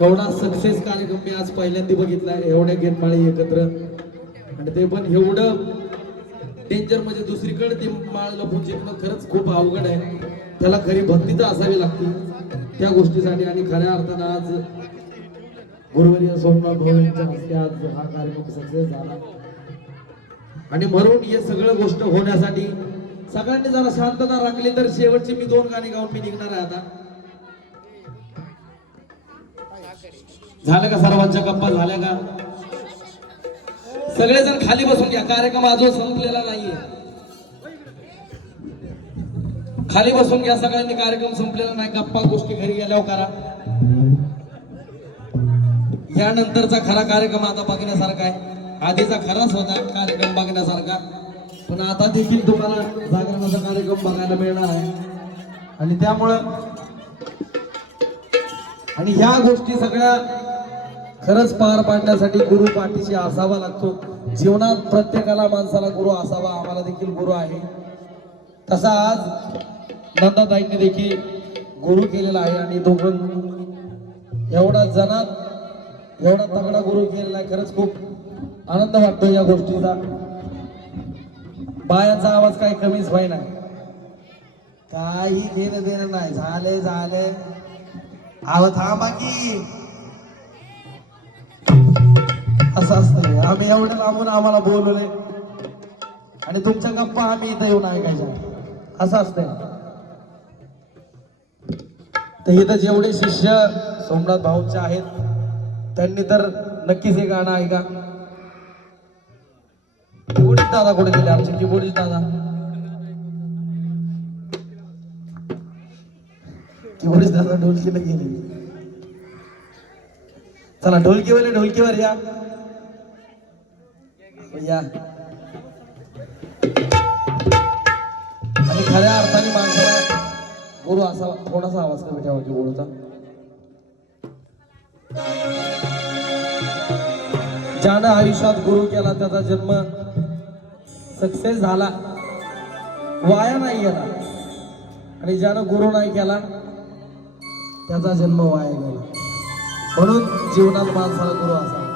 एवढा सक्सेस कार्यक्रम मी आज पहिल्यांदा बघितला एवढ्या गेटमाळी एकत्र. आणि ते पण एवढं डेंजर म्हणजे दुसरीकडे ती माळ लपून जिंकणं खरंच खूप अवघड आहे. त्याला खरी भक्ती तर असावी लागते. त्या गोष्टीसाठी आणि खऱ्या अर्थानं आज गुरुवर्य सोमनाथ भाऊ यांच्या हस्ते आज हा कार्यक्रम सक्सेस झाला. आणि म्हणून हे सगळं गोष्ट होण्यासाठी सगळ्यांनी जरा शांतता राखली तर शेवटची मी दोन गाणी गाऊन मी निघणार आहे आता. झालं का सर्वांच्या गप्पा? झाल्या का? सगळेजण खाली बसून घ्या. कार्यक्रम अजून संपलेला नाहीये. खाली बसून घ्या सगळ्यांनी. कार्यक्रम संपलेला नाही. गप्पा गोष्टी घरी गेल्यावर करा. यानंतरचा खरा कार्यक्रम आता बघण्यासारखा आहे. आधीचा खराच होता कार्यक्रम बघण्यासारखा. पण आता देखील तुम्हाला जागरणाचा कार्यक्रम बघायला मिळणार आहे. आणि त्यामुळं आणि ह्या गोष्टी सगळ्या खरंच पार पाडण्यासाठी गुरु पाठीशी असावा लागतो. जीवनात प्रत्येकाला माणसाला गुरु असावा आम्हाला देखील गुरु आहे. तसा आज नंदाताईंनी देखील गुरु केलेला आहे आणि दोघं एवढा जनात एवढा तगडा गुरु केलेला आहे. खरंच खूप आनंद वाटतो या गोष्टीचा. बायाचा आवाज काही कमीच व्हाय नाही. काही घेणं देणं नाही. झाले झाले. आव थांबा की. असं असतं आम्ही एवढं लांबून आम्हाला बोलवले आणि तुमच्या गप्पा आम्ही इथं येऊन ऐकायच्या. असं असतंय. तर इथं जेवढे शिष्य सोमनाथ भाऊंचे आहेत त्यांनी तर नक्कीच हे गाणं ऐका. कीबोर्डिस्ट दादा कुठे गेले? आमचे कीबोर्डिस्ट दादा. कीबोर्डिस्ट दादा ढोलकीला गेले. चला ढोलकीवाले ढोलकीवर या. या. आणि खऱ्या अर्थाने माणसाला गुरु असा थोडासा आवाज कमी ठेवा गुरुचा. ज्यानं आयुष्यात गुरु केला त्याचा जन्म सक्सेस झाला. वाया नाही गेला. आणि ज्यानं गुरु नाही केला त्याचा जन्म वाया गेला. म्हणून जीवनात माणसाला गुरु असा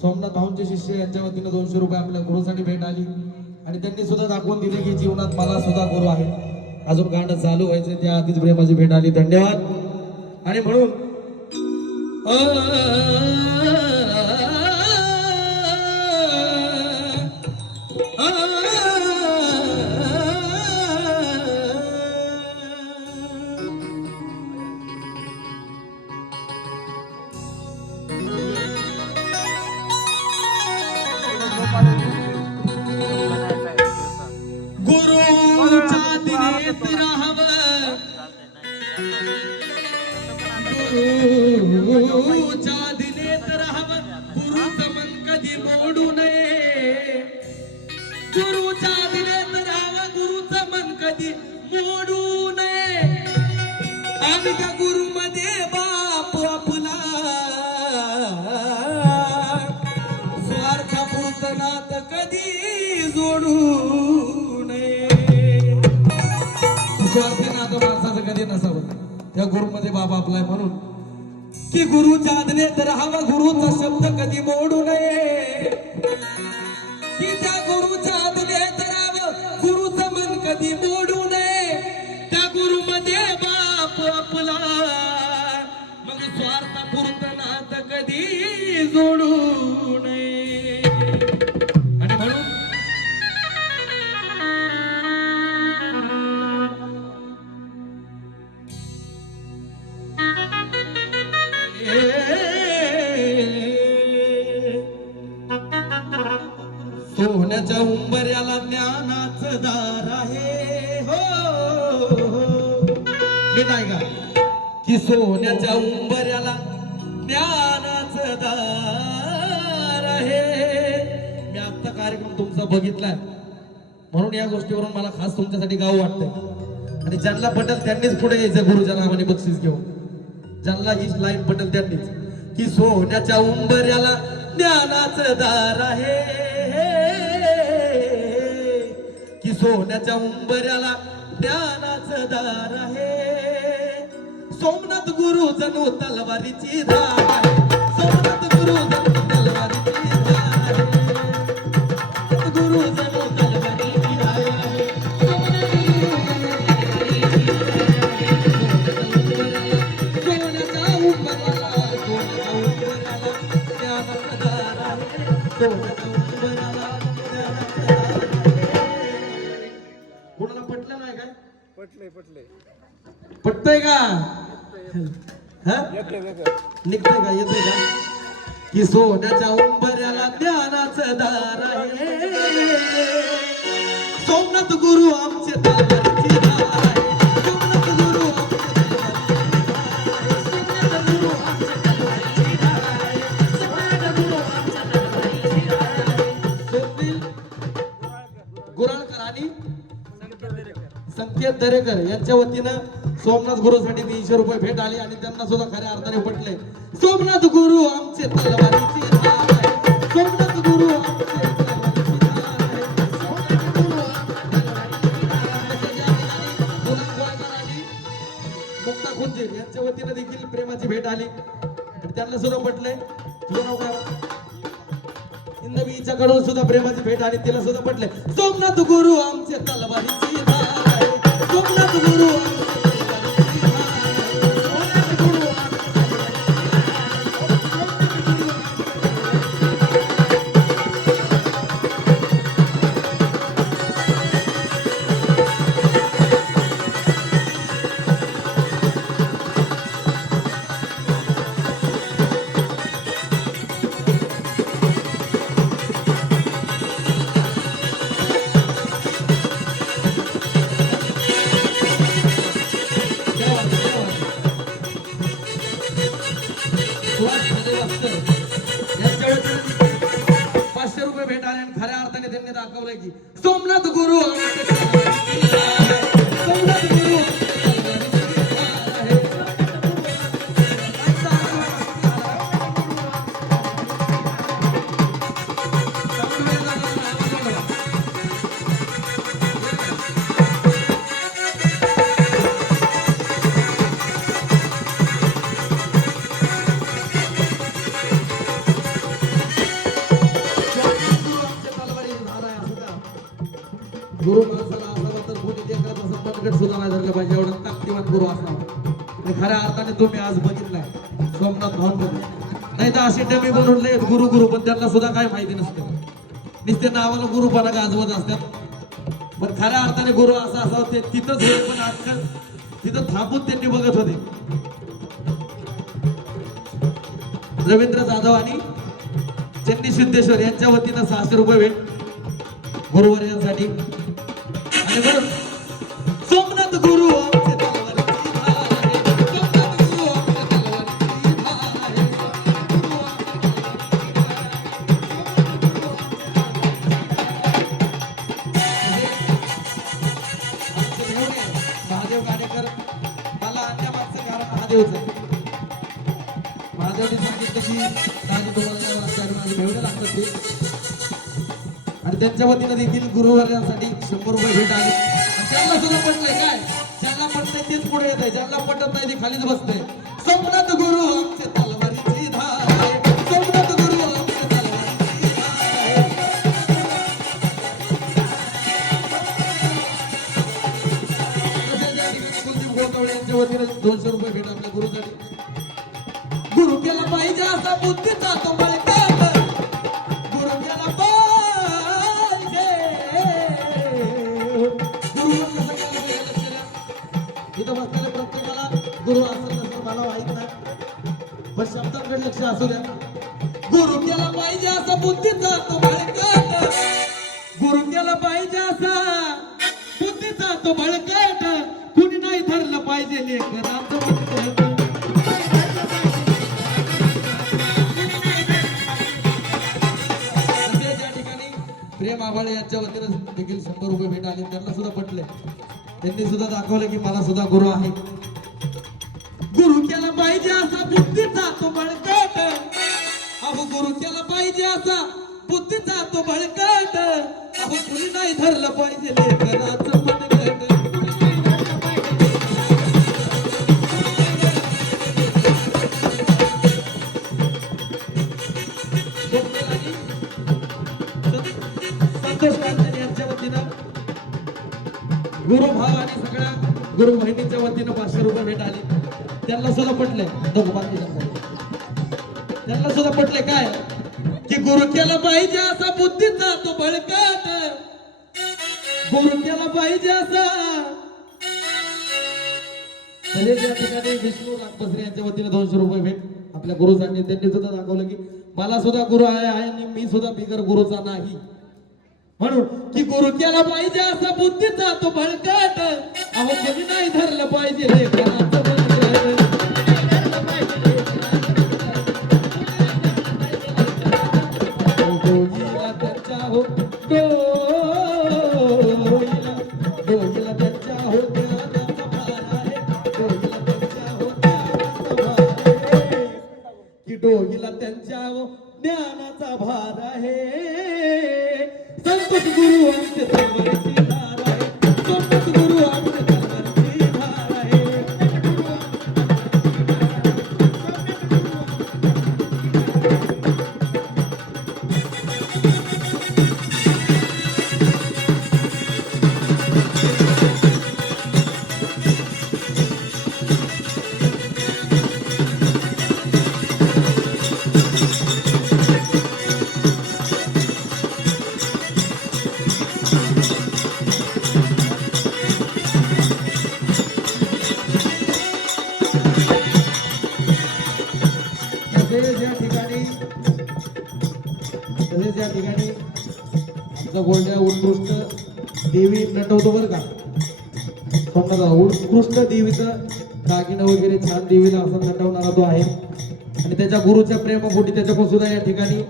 सोमनाथ भाऊंचे शिष्य यांच्या वतीनं दोनशे रुपये आपल्या गुरुसाठी भेट आली. आणि त्यांनी सुद्धा दाखवून दिले की जीवनात मला सुद्धा गुरु आहे. अजून गाणं चालू व्हायचं त्या आधीच प्रेमाची भेट आली. धन्यवाद. आणि म्हणून गुरुमध्ये म्हणून. की गुरुच्या तर राहावा गुरुचा शब्द कधी मोडू? हे नाही का? कि सोन्याच्या उंबऱ्याला ज्ञानाच दार आहे. मी आत्ता कार्यक्रम तुमचा बघितलाय. म्हणून या गोष्टीवरून मला खास तुमच्यासाठी गाव वाटतंय. आणि ज्यांना पटेल त्यांनीच पुढे यायचं गुरुच्या नावाने बक्षीस घेऊन. ज्यांना ही लाईन पटेल त्यांनीच. की सोन्याच्या उंबऱ्याला ज्ञानाच दार आहे. की सोन्याच्या उंबऱ्याला ज्ञानाचं दार आहे. सोमनाथ गुरु जणू तलवारीची दार आहे. सोमनाथ गुरु जणू तलवारीची दार आहे. सोमनाथ गुरु जणू तलवारीची धार आहे. सोन्याच्या उंबऱ्याला सोन्याच्या उंबऱ्याला ज्ञानाचं दार आहे. काय पटले पटले पटतंय का? हा? निघतंय का? येतंय का? की सोन्याच्या उंबऱ्याला ज्ञानाचं दार आहे. सोमनाथ गुरु आमचे तलवारीची संकेत दरेकर यांच्या वतीनं सोमनाथ गुरुसाठी तीनशे रुपये भेट आली आणि त्यांना सुद्धा खऱ्या अर्थाने पटले. सोमनाथ गुरु आमचे सोमनाथ गुरु मुक्ता खुंजे यांच्या वतीनं देखील प्रेमाची भेट आली. त्यांना सुद्धा पटले. तुझं नाव काय हिंदवीच्याकडून सुद्धा प्रेमाची भेट आली तिला सुद्धा पटले. सोमनाथ गुरु आमचे तलवारीची धार आहे सोमनाथ गुरु असावा खऱ्या अर्थाने तुम्ही आज बघितलाय. सोमनाथ भावमध्ये नाही तर असे डमी बनवून लय गुरु गुरु पण त्यांना सुद्धा काय माहिती नसते. नुसते नावाला गुरुपणा गाजवत असतात. पण खऱ्या अर्थाने गुरु असा असावा ते तिथंच पण आजकाल तिथं थांबून त्यांनी बघत होते. रवींद्र जाधव आणि चन्नी सिद्धेश्वर यांच्या वतीनं सहाशे रुपये भेट गुरुवर्यांसाठी. आणि बरं वतीनं गुरुवर्यांसाठी शंभर रुपये भेट आली. त्यांना सुद्धा पटलंय काय? ज्यांना पटतंय तेच पुढे येत आहे ज्यांना पटत नाही ते खालीच बसतंय. स्वप्नात गुरु आमचे तलवारीची धार आहे. गुरु आमचे तलवारीची धार यांच्या वतीनं दोनशे रुपये भेट आपल्या गुरुसाठी. गुरु केला पाहिजे असा बुद्धीचा तो शब्दांकडे लक्ष असू द्या. गुरु केला पाहिजे असा बुद्धीचा तो बळकट गुरु केला पाहिजे असा बुद्धीचा तो बळकट कुणी नाही धरलं पाहिजे लेकराचं प्रेम आभाळे यांच्या वतीनं देखील शंभर रुपये भेट आले त्यांना सुद्धा पटले. त्यांनी सुद्धा दाखवलं की मला सुद्धा गुरु आहे. केला पाहिजे असा बुद्धीचा तो बळकट. अहो गुरु केला पाहिजे असा बुद्धीचा तो बळकट. अहो कुणी नाही धरलं पाहिजे लेखनाचं मनगट. संतोष यांच्या वतीनं आणि सगळ्या गुरु बहिणीच्या वतीनं पाचशे रुपये भेट आले त्यांना सुद्धा पटलंय. त्यांना सुद्धा पटलंय काय? की गुरु केला पाहिजे असा बुद्धीचा तो बळकट. गुरु केला पाहिजे असा. या ठिकाणी विष्णू नागपसरे यांच्या वतीने दोनशे रुपये भेट आपल्या गुरुसाठी त्यांनी सुद्धा दाखवलं की मला सुद्धा गुरु आहे आणि मी सुद्धा बिगर गुरुचा नाही. म्हणून की गुरु केला पाहिजे असा बुद्धीचा तो बळकट. अहो कमी नाही धरलं पाहिजे लेकराचं त्यांच्या हो डोईला डोजीला त्यांच्या हो ज्ञानाचा भार आहे. डोईला त्यांच्या की त्यांच्या ज्ञानाचा भार आहे गुरु आमचे सर्व देवी नटवतो बरं का. सोमनाथ उत्कृष्ट देवीचं दागिनं वगैरे छान देवीला असं नटवणारा तो आहे. आणि त्याच्या गुरुच्या प्रेमापोटी त्याच्यापासून सुद्धा या ठिकाणी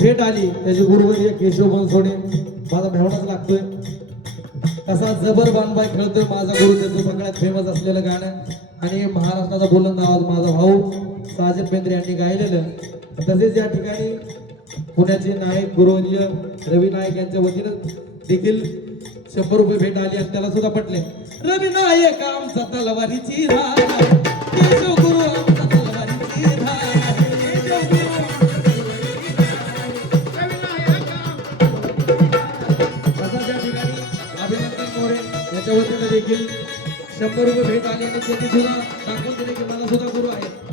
भेट आली. त्याचे गुरुवर्य केशव बनसोडे. माझा भेवणाच लागतोय. कसा जबर बाणबाई खेळतोय माझा गुरु त्याचं सगळ्यात फेमस असलेलं गाणं. आणि महाराष्ट्राचा बोलंद आवाज माझा भाऊ साजिद बेंद्रे यांनी गायलेलं. तसेच या ठिकाणी पुण्याचे नायक गुरुवर्य रवी नायक यांच्या वतीनं देखील शंभर रुपये भेट आली आणि त्याला सुद्धा पटले. रवी नायक आमचा तलवारीची धार गुरु आमचा तलवारीची मोरे देखील शंभर रुपये भेट आली आणि त्यांनी सुद्धा दाखवून दिले की मला सुद्धा गुरु आहे.